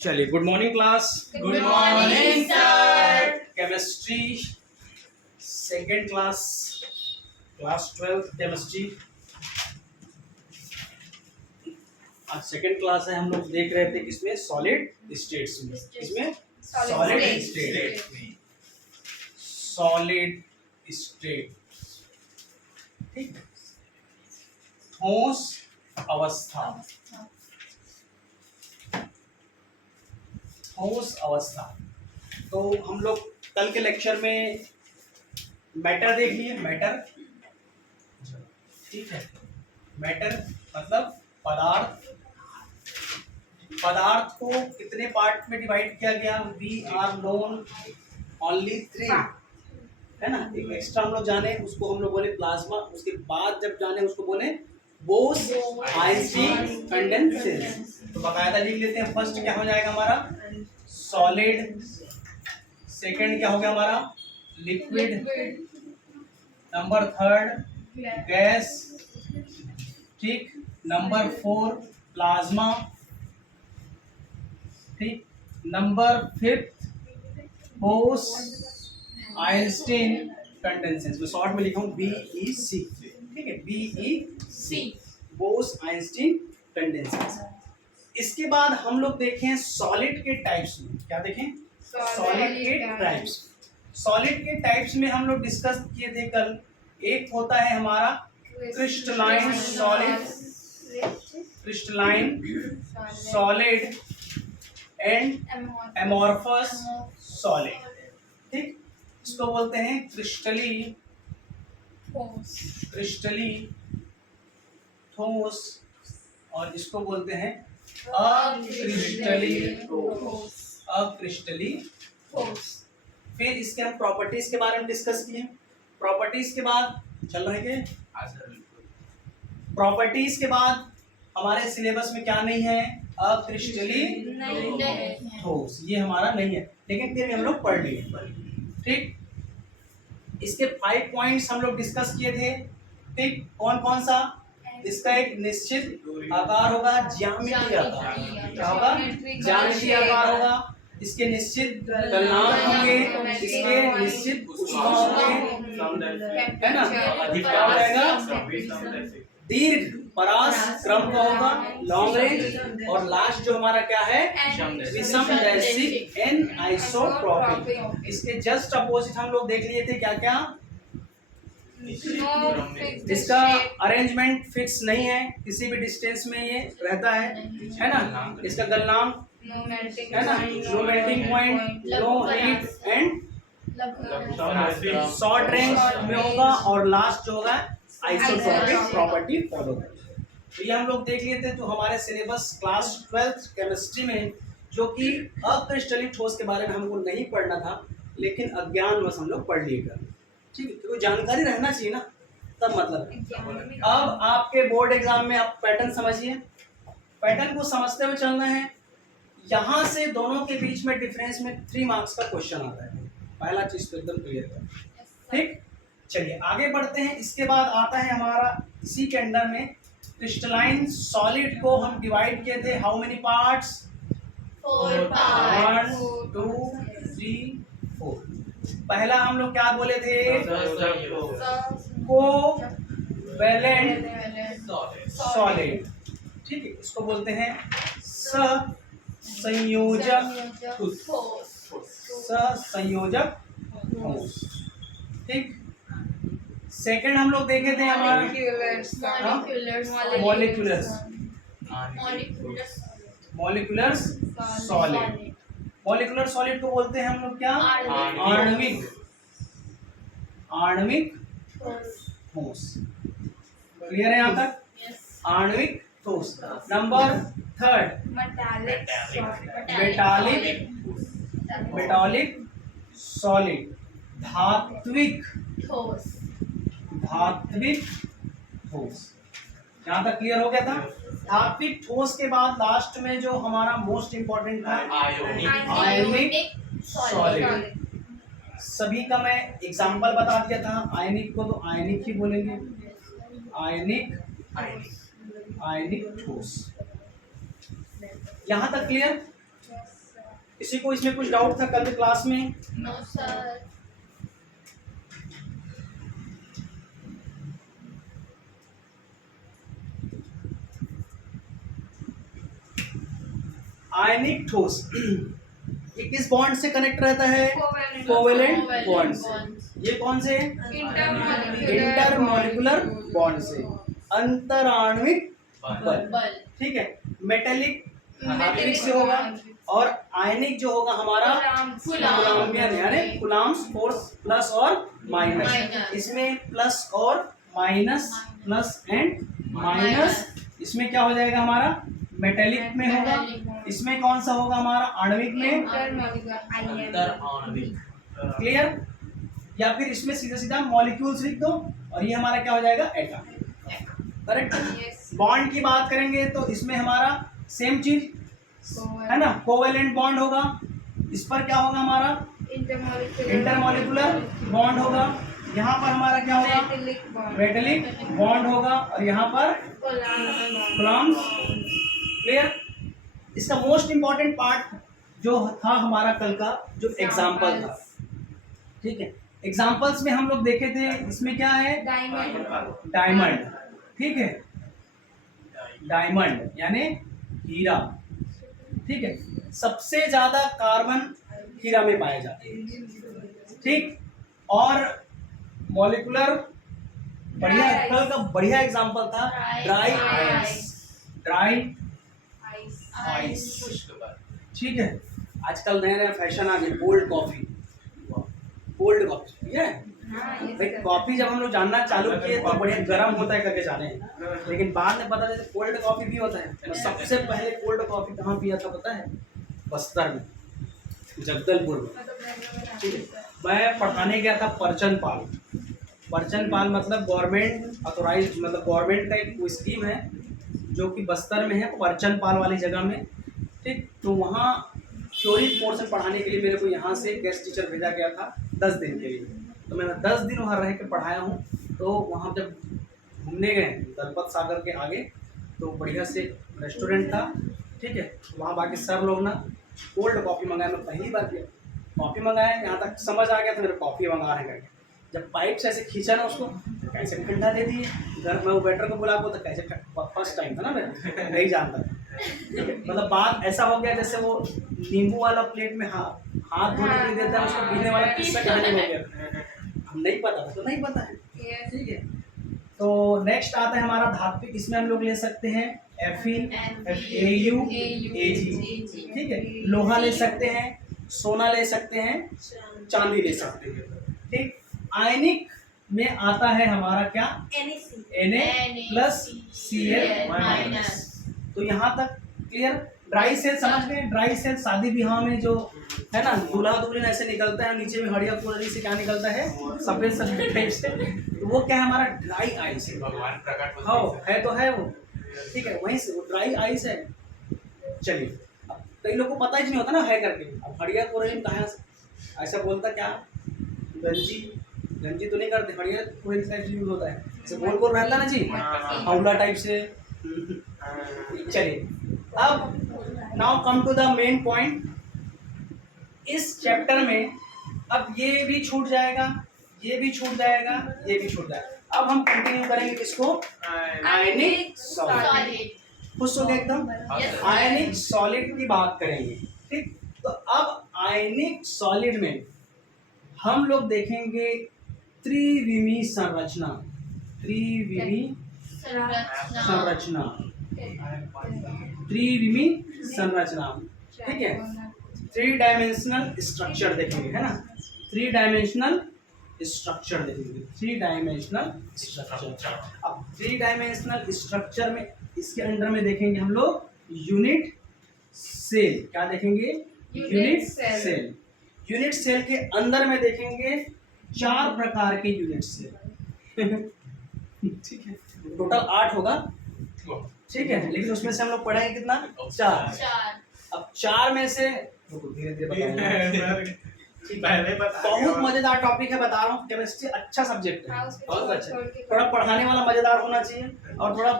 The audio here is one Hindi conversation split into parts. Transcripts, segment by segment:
चलिए, good morning class. Good morning sir. Chemistry second class, class 12 chemistry. आज सेकेंड क्लास है। हम लोग देख रहे थे किसमें, सॉलिड स्टेट्स में। इसमें सॉलिड स्टेट में, सॉलिड स्टेट, ठीक, ठोस अवस्था, ठोस अवस्था। तो हम लोग कल के लेक्चर में मैटर देख लिए, मैटर, ठीक है। मैटर मतलब पदार्थ। पदार्थ को कितने पार्ट में डिवाइड किया गया? वी आर नोन ओनली 3, है ना। एक एक्स्ट्रा हम लोग जाने, उसको हम लोग बोले प्लाज्मा। उसके बाद जब जाने उसको बोले बोस आइंस्टीन कंडेंसेस। तो बकायदा लिख लेते हैं। फर्स्ट क्या हो जाएगा हमारा? सॉलिड। सेकंड क्या हो गया हमारा? लिक्विड। नंबर थर्ड गैस, ठीक। नंबर 4 प्लाज्मा, ठीक। Number 5 Bose Einstein condenses. मैं शॉर्ट में लिखा हूँ BEC, ठीक है, BEC, बोस आइंस्टीन कंडेंसेस। इसके बाद हम लोग देखें सॉलिड के टाइप्स में। क्या देखें? सॉलिड के टाइप्स। सॉलिड के टाइप्स में हम लोग डिस्कस किए थे कल। एक होता है हमारा crystalline solid, crystalline solid and amorphous solid, ठीक। इसको बोलते हैं क्रिस्टली, क्रिस्टली ठोस, और इसको बोलते हैं अक्रिस्टली ठोस, अक्रिस्टली ठोस। फिर इसके हम प्रॉपर्टीज के बारे में डिस्कस किए। प्रॉपर्टीज के बाद चल रहे हैं, प्रॉपर्टीज के बाद हमारे सिलेबस में क्या नहीं है? अक्रिस्टली ठोस, ये हमारा नहीं है, लेकिन फिर भी हम लोग पढ़ लिए, ठीक। इसके 5 पॉइंट्स हम लोग डिस्कस किए थे, ठीक। कौन कौन सा? इसका एक निश्चित आकार होगा, ज्यामितीय आकार। क्या होगा? ज्यामितीय आकार होगा। इसके निश्चित गलनांक होंगे, इसके निश्चित ऊष्मा होंगे, है ना। क्या हो जाएगा? दीर्घ परास क्रम का होगा, लॉन्ग रेंज। और लास्ट जो हमारा क्या है? विषमदैशिक एन आइसोट्रोपिक। इसके जस्ट अपोजिट हम लोग देख लिए थे क्या क्या? इसका अरेंजमेंट फिक्स नहीं है, किसी भी डिस्टेंस में ये रहता है ना। इसका गलनांक है ना, no melting point, no heat and short range में होगा, और लास्ट जो होगा आइसोट्रोपिक प्रॉपर्टी फॉलो करेगा। तो ये हम लोग देख लिए थे। तो हमारे सिलेबस क्लास 12 केमिस्ट्री में, जो कि अक्रिस्टलीन ठोस के बारे में हमको नहीं पढ़ना था, लेकिन अज्ञान बस हम लोग पढ़ लिएगा, ठीक है। क्योंकि जानकारी रहना चाहिए ना, तब मतलब। अब आपके बोर्ड एग्जाम में आप पैटर्न समझिए, पैटर्न को समझते हुए चलना है। यहाँ से दोनों के बीच में डिफरेंस में 3 मार्क्स का क्वेश्चन आता है। पहला चीज तो एकदम क्लियर कर, ठीक। चलिए आगे बढ़ते हैं। इसके बाद आता है हमारा इसी के अंडर में क्रिस्टलाइन सॉलिड को हम डिवाइड किए थे। How many parts? 4 पार्ट्स। 1 2 3 4। पहला हम लोग क्या बोले थे? कोवैलेंट सॉलिड, ठीक है। इसको बोलते हैं सहसंयोजक ठोस, सहसंयोजक ठोस, ठीक। सेकंड हम लोग देखे थे हमारा मॉलिक्यूलर्स, मॉलिक्यूलर्स सॉलिड। मॉलिक्यूलर सॉलिड को बोलते हैं हम लोग क्या? आणविक, आणविक ठोस। क्लियर है यहाँ तक? आणविक ठोस। नंबर 3 मेटालिक, मेटालिक सॉलिड, धात्विक ठोस, धात्विक ठोस। यहाँ तक क्लियर हो गया था। धात्विक ठोस के बाद लास्ट में जो हमारा मोस्ट इंपॉर्टेंट था, आयनिक सॉलिड। सभी का मैं एग्जांपल बता दिया था। आयनिक को तो आयनिक ही बोलेंगे, आयनिक, आयनिक ठोस। यहाँ तक क्लियर? किसी को इसमें कुछ डाउट था कल के क्लास में? No, sir. आयनिक ठोस ये किस बॉन्ड से कनेक्ट रहता है? कोवेलेंट बॉन्ड से। ये कौन से? इंटरमॉलिक्यूलर बॉन्ड से, अंतराण्विक बल। ठीक है, मेटेलिक हार्मोनिक से होगा, और आयनिक जो होगा हमारा कूलाम्बियन, यानी कूलाम्स फोर्स प्लस और माइनस। इसमें प्लस और माइनस, प्लस एंड माइनस। इसमें क्या हो जाएगा हमारा? मेटेलिक में होगा। इसमें कौन सा होगा हमारा? आणविक में अंतराण्विक। क्लियर? या फिर इसमें सीधा सीधा मॉलिक्यूल्स लिख दो और ये हमारा क्या हो जाएगा? एटम। करेक्ट। बॉन्ड की बात करेंगे तो इसमें हमारा सेम चीज है ना, कोवेलेंट बॉन्ड होगा। इस पर क्या होगा हमारा? इंटरमॉलिक्यूलर बॉन्ड होगा। यहाँ पर हमारा क्या होगा? मेटेलिक बॉन्ड होगा, और यहाँ पर कूलाम्स। क्लियर? इसका मोस्ट इंपॉर्टेंट पार्ट जो था हमारा कल का जो एग्जाम्पल था, ठीक है, एग्जाम्पल्स में हम लोग देखे थे, इसमें क्या है? डायमंड। ठीक है, डायमंड यानी हीरा। ठीक है, सबसे ज्यादा कार्बन हीरा में पाए जाते हैं। ठीक, और मॉलिक्यूलर बढ़िया, कल का बढ़िया एग्जांपल था ड्राई आइस। Dry ice. ठीक है, आजकल नया नया फैशन आ गया, कोल्ड कॉफी। कोल्ड कॉफी है भाई, कॉफी जब हम लोग जानना चालू किए तो बढ़िया गर्म होता है करके जाने, लेकिन बाद में पता चला कोल्ड कॉफी भी होता है। तो सबसे पहले कोल्ड कॉफी कहाँ पिया था पता है? बस्तर में, जगदलपुर में। ठीक है, मैं पढ़ाने गया था परचन पाल। परचन पाल मतलब गवर्नमेंट ऑथोराइज, मतलब गवर्नमेंट का एक कोई स्कीम है जो कि बस्तर में है, परचन पाल वाली जगह में। ठीक, तो वहाँ थ्योरी पोर्शन पढ़ाने के लिए मेरे को यहाँ से गेस्ट टीचर भेजा गया था 10 दिन के लिए। तो मैं 10 दिन वहाँ रह के पढ़ाया हूँ। तो वहाँ जब घूमने गए दलपत सागर के आगे, तो बढ़िया से रेस्टोरेंट था। ठीक है, वहाँ बाकी सब लोग ना कोल्ड कॉफ़ी मंगाया। मैं पहली बार किया कॉफ़ी मंगाया, यहाँ तक समझ आ गया तो मेरे कॉफ़ी मंगा रहे करके। जब पाइप से ऐसे खींचा ना उसको, तो कैसे ठंडा दे दिए। घर में वो वेटर को बुला को, तो कैसे फर्स्ट टाइम था ना मेरा, नहीं जानता। मतलब बात ऐसा हो गया जैसे वो नींबू वाला प्लेट में हाथ धोने के लिए देता है, उसको पीने वाला किस्सा कहानी हो गया। हम नहीं पता था, तो नहीं पता है। ठीक है, तो नेक्स्ट आता है हमारा धात्विक। इसमें हम लोग ले सकते हैं Fe, Au, Ag। ठीक है, लोहा ले सकते हैं, सोना ले सकते हैं, चांदी ले सकते हैं। ठीक, आयनिक में आता है हमारा क्या? Na+Cl-। तो यहाँ तक क्लियर? ड्राई सेल समझ गए? ड्राई सेल शादी ब्याह में जो है ना, दूल्हा दुल्हन ऐसे निकलता है, नीचे में हड़िया कुलरी से क्या निकलता है? सफेद सफेद टाइप से। तो वो क्या है हमारा? ड्राई आइस है। भगवान प्रकट हाँ, है तो है वो। ठीक है, वहीं से वो ड्राई आइस है। चलिए, अब कई लोग को पता ही नहीं होता ना है करके। अब हड़िया कुलरी कहाँ से ऐसा बोलता, क्या गंजी गंजी तो नहीं करते, हड़िया कुलरी टाइप से यूज होता है, ऐसे गोल गोल रहता है ना जी, हौला टाइप से। चलिए, अब now come to the main point. इस चैप्टर में अब ये भी छूट जाएगा, ये भी छूट जाएगा, ये भी छूट जाएगा। अब हम कंटिन्यू करेंगे किसको? आयनिक सॉलिड। खुश हो गए एकदम? आयनिक सॉलिड की बात करेंगे। ठीक, तो अब आयनिक सॉलिड में हम लोग देखेंगे त्रिविमी संरचना। त्रिविमी संरचना, त्रिविमी संरचना। ठीक है, 3 डायमेंशनल स्ट्रक्चर देखेंगे, है ना? 3 डायमेंशनल स्ट्रक्चर देखेंगे, 3 डायमेंशनल स्ट्रक्चर। अब 3 डायमेंशनल स्ट्रक्चर में इसके अंदर में देखेंगे हम लोग यूनिट सेल। क्या देखेंगे? Unit cell. यूनिट सेल के अंदर में देखेंगे 4 प्रकार के यूनिट सेल। ठीक है, टोटल 8 होगा। ठीक है, लेकिन उसमें से हम लोग पढ़ेंगे कितना? 4। अब 4 में से धीरे धीरे बहुत मजेदार टॉपिक है, बता रहा हूँ। केमिस्ट्री अच्छा सब्जेक्ट है, बहुत अच्छा। थोड़ा पढ़ाने वाला मजेदार होना चाहिए और थोड़ा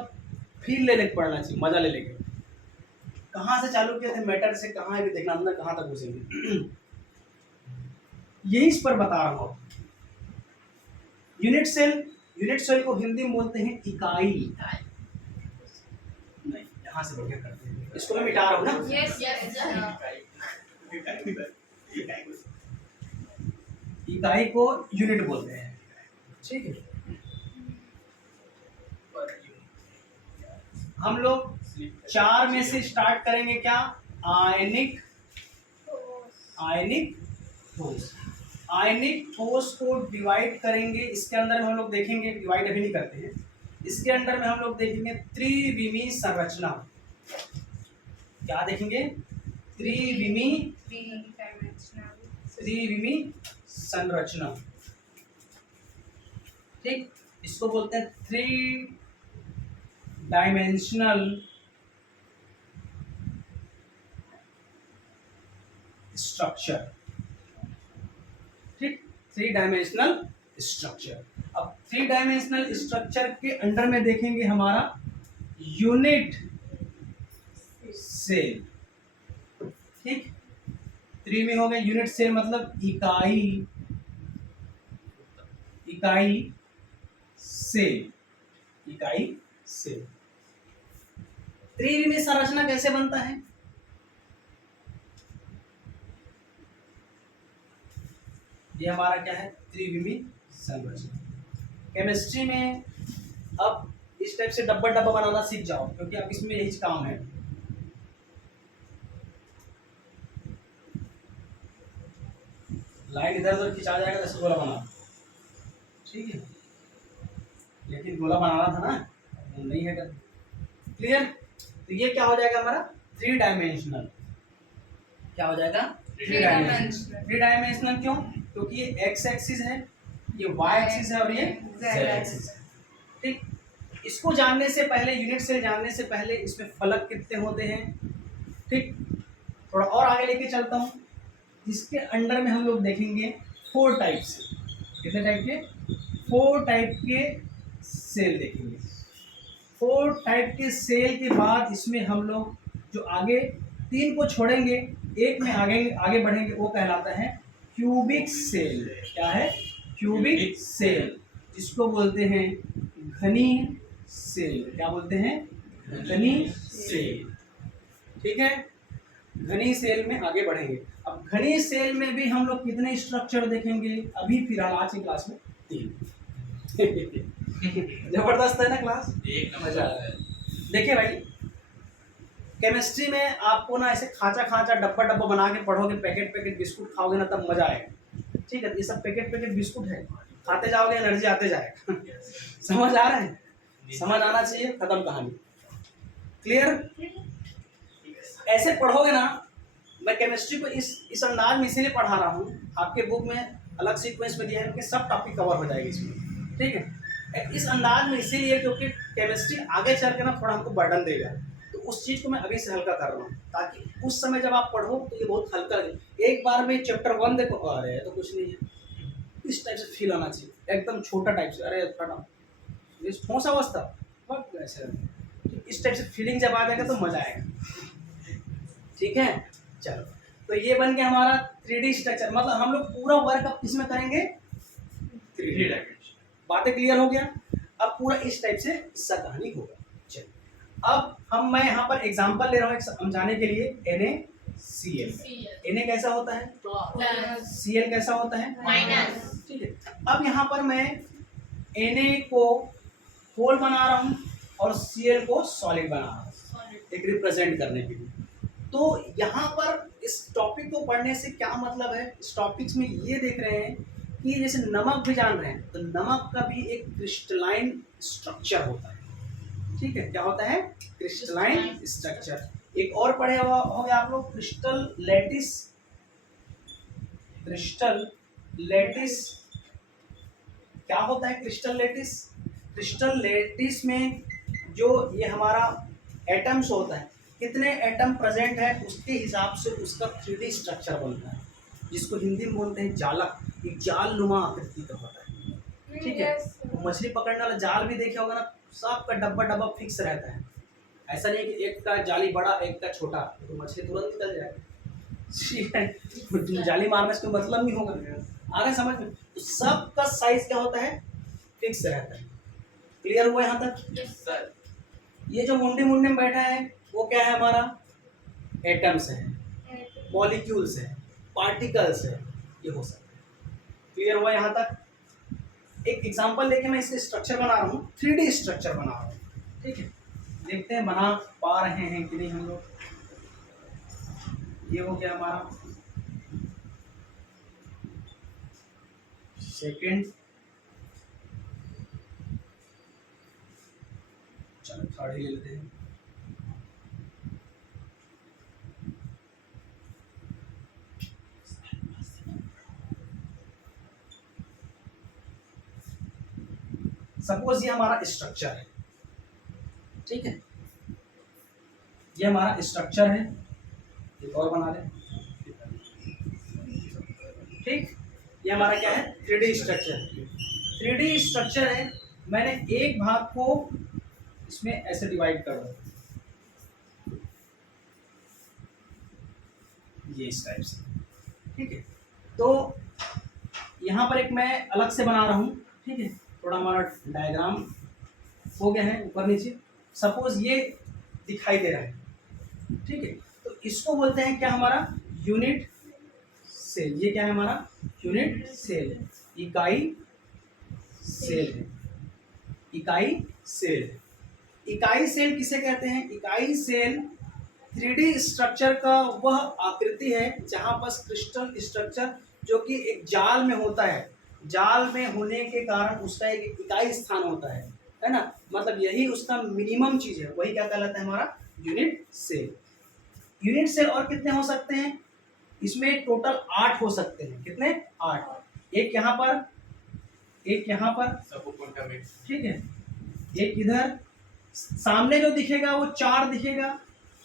फील ले लेके पढ़ना चाहिए, मजा ले लेके। कहाँ से चालू किए थे, मैटर से कहाँ भी देखना, अंदर कहाँ तक घुसेंगे यही इस पर बता रहा हूँ। यूनिट सेल को हिंदी में बोलते हैं इकाई। नहीं, यहाँ से बढ़िया करते हैं, इसको मैं मिटा रहा हूँ ना। Yes, sir. इकाई को यूनिट बोलते हैं, ठीक है। हम लोग 4 में से स्टार्ट करेंगे क्या, आयनिक ठोस। आयनिक ठोस को डिवाइड करेंगे, इसके अंदर में हम लोग देखेंगे, डिवाइड अभी नहीं करते हैं, इसके अंदर में हम लोग देखेंगे त्रिविमीय संरचना। क्या देखेंगे, त्रिविमीय संरचना, ठीक। इसको बोलते हैं 3 डायमेंशनल स्ट्रक्चर, ठीक, 3 डायमेंशनल स्ट्रक्चर। अब 3 डायमेंशनल स्ट्रक्चर के अंडर में देखेंगे हमारा यूनिट सेल, ठीक। 3 में हो गए यूनिट सेल, मतलब इकाई सेल। त्रिविमीय संरचना कैसे बनता है, ये हमारा क्या है, त्रिविमीय संरचना। केमिस्ट्री में अब इस टाइप से डब्बा डब्बा बनाना सीख जाओ, क्योंकि अब इसमें यही काम है। लाइन इधर उधर खिंचा जाएगा तो गोला बना, ठीक है, लेकिन गोला बनाना था ना, वो नहीं है। क्लियर। तो ये क्या हो जाएगा हमारा 3 डायमेंशनल, क्या हो जाएगा 3 डायमेंशनल। 3 डायमेंशनल क्यों, क्योंकि ये एक्स एक्सिस है, ये वाई एक्सिस है और ये जेड एक्सिस है, ठीक। इसको जानने से पहले, यूनिट सेल जानने से पहले इसमें फलक कितने होते हैं, ठीक। थोड़ा और आगे लेके चलता हूँ, इसके अंडर में हम लोग देखेंगे 4 टाइप से, कितने टाइप के, 4 टाइप के सेल देखेंगे। 4 टाइप के सेल के बाद इसमें हम लोग जो आगे 3 को छोड़ेंगे, एक में आगे बढ़ेंगे, वो कहलाता है क्यूबिक सेल। क्या है, क्यूबिक सेल, जिसको बोलते हैं घनी सेल। क्या बोलते हैं, घनी सेल, ठीक है। घनी सेल में आगे बढ़ेंगे। अब घनी सेल में भी हम लोग कितने स्ट्रक्चर देखेंगे, अभी फिलहाल आज की क्लास में 3। जबरदस्त है ना क्लास, एक मजा आ रहा है। देखिए भाई, केमिस्ट्री में आपको ना ऐसे खांचा डब्बा बना के पढ़ोगे, पैकेट बिस्कुट खाओगे ना, तब मजा आएगा, ठीक है। ये सब पैकेट बिस्कुट है, खाते जाओगे एनर्जी आते जाएगा समझ आ रहा है, समझ आना चाहिए, खत्म कहानी। क्लियर। ऐसे पढ़ोगे ना, मैं केमिस्ट्री को इस अंदाज में इसीलिए पढ़ा रहा हूँ, आपके बुक में अलग सीक्वेंस में दिया है कि सब टॉपिक कवर हो जाएगी इसमें, ठीक है। इस अंदाज में इसीलिए क्योंकि केमिस्ट्री आगे चल के ना थोड़ा हमको बर्डन देगा, तो उस चीज़ को मैं अभी से हल्का कर रहा हूँ, ताकि उस समय जब आप पढ़ो तो ये बहुत हल्का लगे। एक बार में चैप्टर 1 देखो, अरे तो कुछ नहीं है, इस टाइप से फील आना चाहिए, एकदम छोटा टाइप से, अरे ये ठोस अवस्था, बट ऐसे इस टाइप से फीलिंग जब आ जाएगा तो मजा आएगा, ठीक है। चलो, तो ये बन गया हमारा 3D स्ट्रक्चर, मतलब हम लोग पूरा वर्क अब किसमें करेंगे, 3D डायमेंशन। बातें क्लियर हो गया। अब पूरा इस टाइप से इसका कहानी होगा। चलिए, अब मैं यहाँ पर एग्जांपल ले रहा हूँ समझाने के लिए। NaCl, Na कैसा होता है, Cl कैसा होता है, माइनस, ठीक है। अब यहाँ पर मैं Na को होल बना रहा हूँ और Cl को सॉलिड बना रहा हूँ, एक रिप्रेजेंट करने के लिए। तो यहाँ पर इस टॉपिक को पढ़ने से क्या मतलब है, इस टॉपिक्स में ये देख रहे हैं कि जैसे नमक भी जान रहे हैं, तो नमक का भी एक क्रिस्टलाइन स्ट्रक्चर होता है, ठीक है। क्या होता है, क्रिस्टलाइन स्ट्रक्चर। एक और पढ़े होंगे आप लोग, क्रिस्टल लैटिस क्या होता है, क्रिस्टल लैटिस में जो ये हमारा एटम्स होता है, कितने एटम प्रेजेंट है उसके हिसाब से उसका 3D स्ट्रक्चर बनता है, जिसको हिंदी में बोलते हैं जालक। एक जाल नुमा आकृति का होता है, ठीक है। मछली पकड़ने वाला जाल भी देखे होगा ना, सबका डब्बा फिक्स रहता है, ऐसा नहीं कि एक का जाली बड़ा एक का छोटा, तो मछली तुरंत निकल जाएगी। ठीक है, जाली मारने से कोई मतलब नहीं होगा। आगे समझ में, तो सबका साइज क्या होता है, फिक्स रहता है। क्लियर हुआ यहाँ तक? Yes, sir. ये जो मुंडी मुंडी में बैठा है वो क्या है हमारा, एटम्स है, मॉलिक्यूल्स है, पार्टिकल्स है, ये हो सकता है। क्लियर हुआ यहाँ तक? एक एग्जांपल लेके मैं इसका स्ट्रक्चर बना रहा हूँ, 3D स्ट्रक्चर बना रहा हूँ। ठीक है, देखते हैं बना पा रहे हैं कि नहीं हम लोग। ये हो गया हमारा सेकंड, चलो थर्ड ही ले लेते हैं। सपोज ये हमारा स्ट्रक्चर है, ठीक है, ये हमारा स्ट्रक्चर है। एक और बना लें, ठीक, ये हमारा क्या है, 3D स्ट्रक्चर। 3D स्ट्रक्चर है, मैंने एक भाग को इसमें ऐसे डिवाइड कर दो, ये इस टाइप से। ठीक है, तो यहाँ पर एक मैं अलग से बना रहा हूँ। ठीक है, थोड़ा हमारा डायग्राम हो गया है ऊपर नीचे। सपोज ये दिखाई दे रहा है, ठीक है, तो इसको बोलते हैं क्या, हमारा यूनिट सेल। ये क्या है हमारा, यूनिट सेल, इकाई सेल है, इकाई सेल है। इकाई सेल किसे कहते हैं, इकाई सेल 3D स्ट्रक्चर का वह आकृति है जहां पर क्रिस्टल स्ट्रक्चर जो कि एक जाल में होता है, जाल में होने के कारण उसका एक इकाई स्थान होता है ना, मतलब यही उसका मिनिमम चीज है, वही क्या कहलाता है हमारा यूनिट सेल। यूनिट सेल और कितने हो सकते हैं, इसमें टोटल 8 हो सकते हैं। कितने, 8। एक यहाँ पर, एक यहाँ पर, ठीक है, एक इधर, सामने जो दिखेगा वो 4 दिखेगा,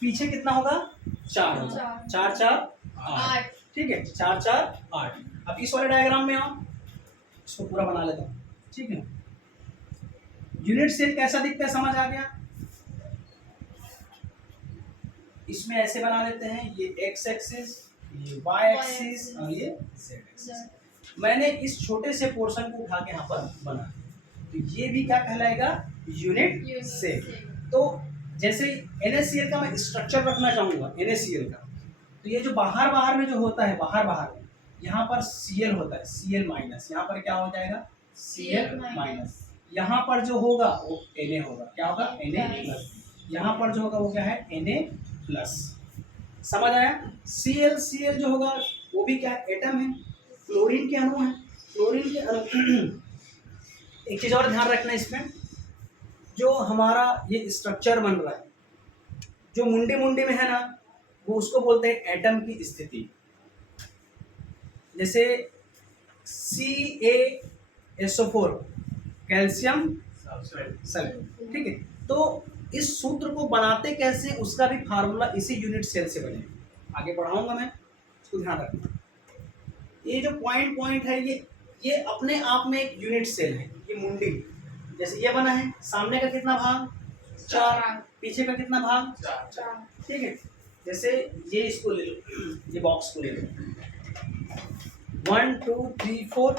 पीछे कितना होगा, 4 होगा, 4 4 8। ठीक है, 4 4 8। अब इस वाले डायग्राम में आओ, इसको पूरा बना लेता हूँ। ठीक है, यूनिट सेल कैसा दिखता है समझ आ गया। इसमें ऐसे बना लेते हैं, ये एक्स एक्सिस, ये वाई एक्सिस और ये जेड एक्सिस। मैंने इस छोटे से पोर्शन को उठा के यहाँ पर बना, तो ये भी क्या कहलाएगा, यूनिट सेल। तो जैसे NaCl का मैं स्ट्रक्चर रखना चाहूँगा, NaCl का, तो ये जो बाहर बाहर में जो होता है, बाहर बाहर में यहाँ पर Cl होता है, Cl माइनस, यहाँ पर क्या हो जाएगा, Cl माइनस, यहाँ पर जो होगा वो Na होगा, क्या होगा, Na प्लस, यहाँ पर जो होगा वो क्या है, Na प्लस। समझ आया? Cl जो होगा वो भी क्या है, एटम है, क्लोरीन के अणु है, क्लोरीन के अणु। एक चीज और ध्यान रखना, इसमें जो हमारा ये स्ट्रक्चर बन रहा है, जो मुंडी मुंडी में है ना, वो उसको बोलते हैं एटम की स्थिति। जैसे CaSO4 कैल्शियम सल्फेट, ठीक है, तो इस सूत्र को बनाते कैसे, उसका भी फार्मूला इसी यूनिट सेल से बनेगा। आगे बढ़ाऊंगा मैं, इसको ध्यान रखना। ये जो पॉइंट पॉइंट है, ये अपने आप में एक यूनिट सेल है। ये मुंडी जैसे ये बना है, सामने का कितना भाग, 4, पीछे का कितना भाग, 4। ठीक है, जैसे ये इसको ले लो, ये बॉक्स को ले लो, 1 2 3 4,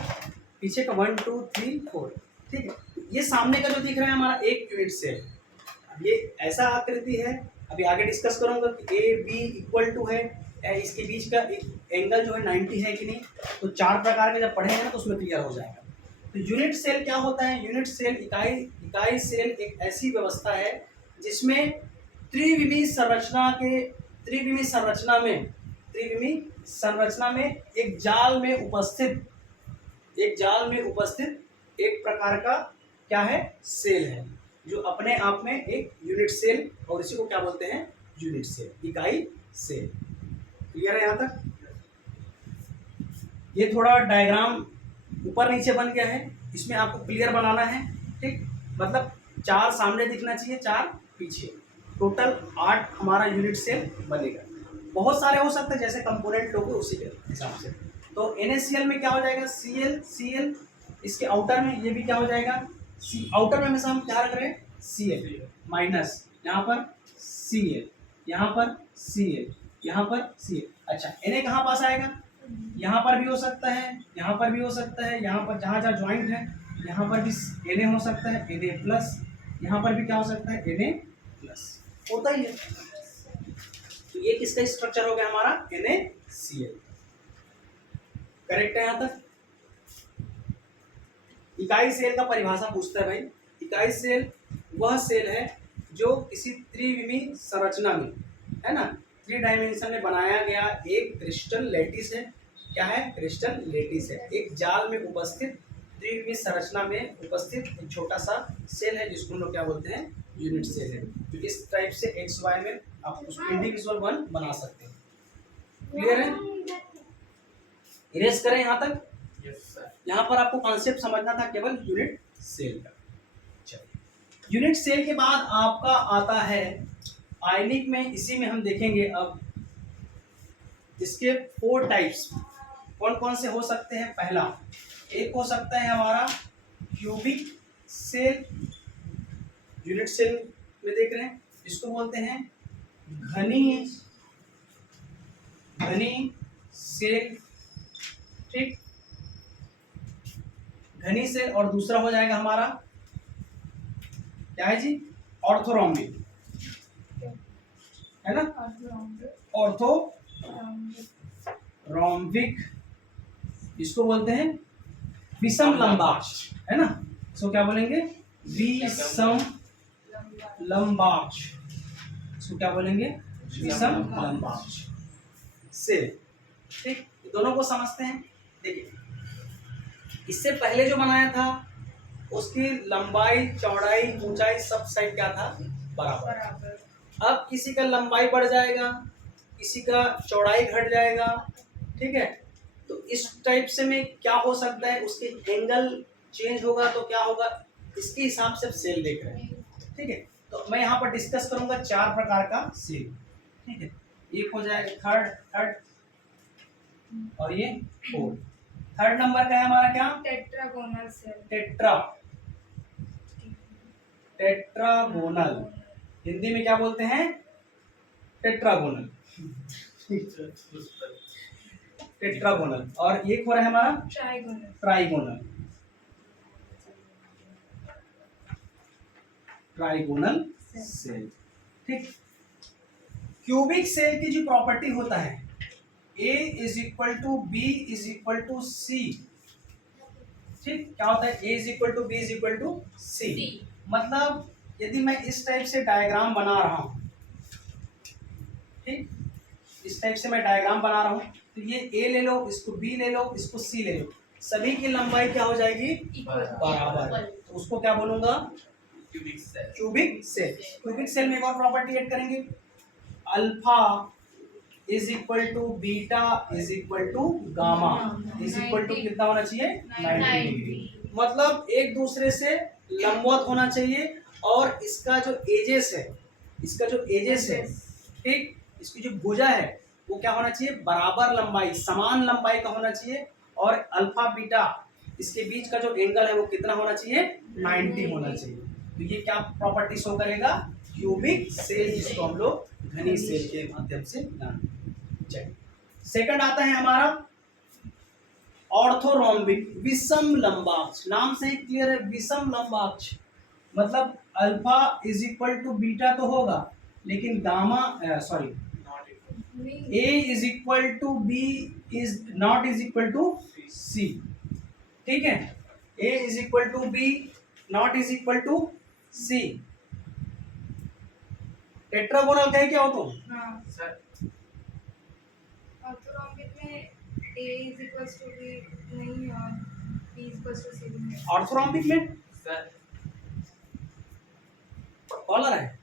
पीछे का 1 2 3 4। ठीक है, ये सामने का जो दिख रहा है हमारा एक यूनिट सेल। ये ऐसा आकृति है, अभी आगे डिस्कस करूंगा कि AB इक्वल टू है, इसके बीच का एंगल जो है 90 है कि नहीं, तो 4 प्रकार के जब पढ़ेंगे ना तो उसमें क्लियर हो जाएगा। तो यूनिट सेल क्या होता है, यूनिट सेल इकाई सेल एक ऐसी व्यवस्था है जिसमें त्रिविमीय संरचना में एक जाल में उपस्थित एक प्रकार का क्या है, सेल है, जो अपने आप में एक यूनिट सेल, और इसी को क्या बोलते हैं, यूनिट सेल, इकाई सेल। क्लियर है यहाँ तक? ये थोड़ा डायग्राम ऊपर नीचे बन गया है, इसमें आपको क्लियर बनाना है। ठीक, मतलब 4 सामने दिखना चाहिए, 4 पीछे, टोटल 8 हमारा यूनिट सेल बनेगा। बहुत सारे हो सकते हैं, जैसे कंपोनेंट लोगे उसी के हिसाब से। तो NaCl में क्या हो जाएगा, Cl, इसके आउटर में ये भी क्या हो जाएगा, आउटर में हमेशा हम क्या रख रहे हैं, Cl माइनस, यहाँ पर Cl, यहाँ पर Cl, यहाँ पर Cl। अच्छा Na कहाँ पास आएगा? यहाँ पर भी हो सकता है, यहाँ पर भी हो सकता है, यहाँ पर जहाँ जहाँ ज्वाइंट है यहाँ पर भी Na हो सकता है, Na प्लस, यहाँ पर भी क्या हो सकता है, Na प्लस, होता ही है। तो ये किसका स्ट्रक्चर हो गया हमारा? NaCl। करेक्ट है यहाँ तक? इकाई सेल का परिभाषा पूछता है भाई। इकाई सेल वह सेल है जो किसी त्रिविमीय संरचना में, है ना, 3 डायमेंशन में बनाया गया एक क्रिस्टल लैटिस है। क्या है? क्रिस्टल लैटिस है। एक जाल में उपस्थित त्रिविमीय संरचना में उपस्थित एक छोटा सा सेल है जिसको हम लोग क्या बोलते हैं? यूनिट सेल है। तो इस टाइप से एक्स वाई में आप उसको इंडिविजुअल वन बना सकते हैं। क्लियर है? इरेज करें यहाँ तक? यहाँ पर आपको कॉन्सेप्ट समझना था केवल यूनिट सेल का। चलिए, यूनिट सेल के बाद आपका आता है आयनिक में। इसी में हम देखेंगे अब इसके 4 टाइप्स कौन कौन से हो सकते हैं। पहला एक हो सकता है हमारा क्यूबिक सेल, यूनिट सेल में देख रहे हैं, इसको बोलते हैं घनी सेल। ठीक, घनी सेल। और दूसरा हो जाएगा हमारा क्या है जी? ऑर्थोरोम्बिक, है ना, ऑर्थोरोम्बिक। इसको बोलते हैं विषम लंबाक्ष, है ना। इसको क्या बोलेंगे? विषम लंबाक्ष। इसको क्या बोलेंगे? विषम लंबाक्ष सेल। ठीक, दोनों को समझते हैं। देखिए, इससे पहले जो बनाया था उसकी लंबाई, चौड़ाई, ऊंचाई सब साइड क्या था? बराबर। अब किसी का लंबाई बढ़ जाएगा, किसी का चौड़ाई घट जाएगा। ठीक है, तो इस टाइप से में क्या हो सकता है? उसके एंगल चेंज होगा तो क्या होगा, इसके हिसाब से सेल देख रहे हैं। ठीक है, तो मैं यहाँ पर डिस्कस करूंगा 4 प्रकार का सेल। ठीक है, एक हो जाएगा थर्ड और ये 4। थर्ड नंबर का है हमारा क्या? Tetragonal cell. टेट्रागोनल, हिंदी में क्या बोलते हैं? टेट्रागोनल। टेट्रागोनल। और एक हो रहा है हमारा ट्राइगोनल सेल। ठीक, क्यूबिक सेल की जो प्रॉपर्टी होता है A is equal to B is equal to C. ठीक, क्या होता है? A is equal to B is equal to C. मतलब यदि मैं इस टाइप से डायग्राम बना रहा हूं, ठीक, इस टाइप से मैं डायग्राम बना रहा हूं, तो ये A ले लो, इसको B ले लो, इसको C ले लो, सभी की लंबाई क्या हो जाएगी? बराबर। तो उसको क्या बोलूंगा? Cubic cell. क्यूबिक सेल में एक और प्रॉपर्टी ऐड करेंगे, alpha is equal to beta is equal to gamma is equal to कितना होना चाहिए? 90 डिग्री। मतलब एक दूसरे से लंबवत होना चाहिए। और इसका जो एजेस है, ठीक, इसकी जो भुजा है वो क्या होना चाहिए? बराबर लंबाई, समान लंबाई का होना चाहिए। और अल्फा बीटा इसके बीच का जो एंगल है वो कितना होना चाहिए? 90 होना चाहिए। तो ये क्या प्रॉपर्टी शो करेगा? क्यूबिक सेल, जिसको हम लोग घनी सेल के माध्यम से जानते हैं। सेकंड आता है हमारा ऑर्थोरोम्बिक, विषम लंबाक्ष। नाम से ही क्लियर है, विषम लंबाक्ष। मतलब alpha is equal to beta तो होगा, लेकिन gamma A is equal to B is not is equal to C. ठीक है, A is equal to B not is equal to C. Tetragonal कहे क्या हो तुम? हाँ सर। ऑर्थोरोम्बिक में A is equals to B नहीं और B is equals to C नहीं। ऑर्थोरोम्बिक में सर कॉलर है,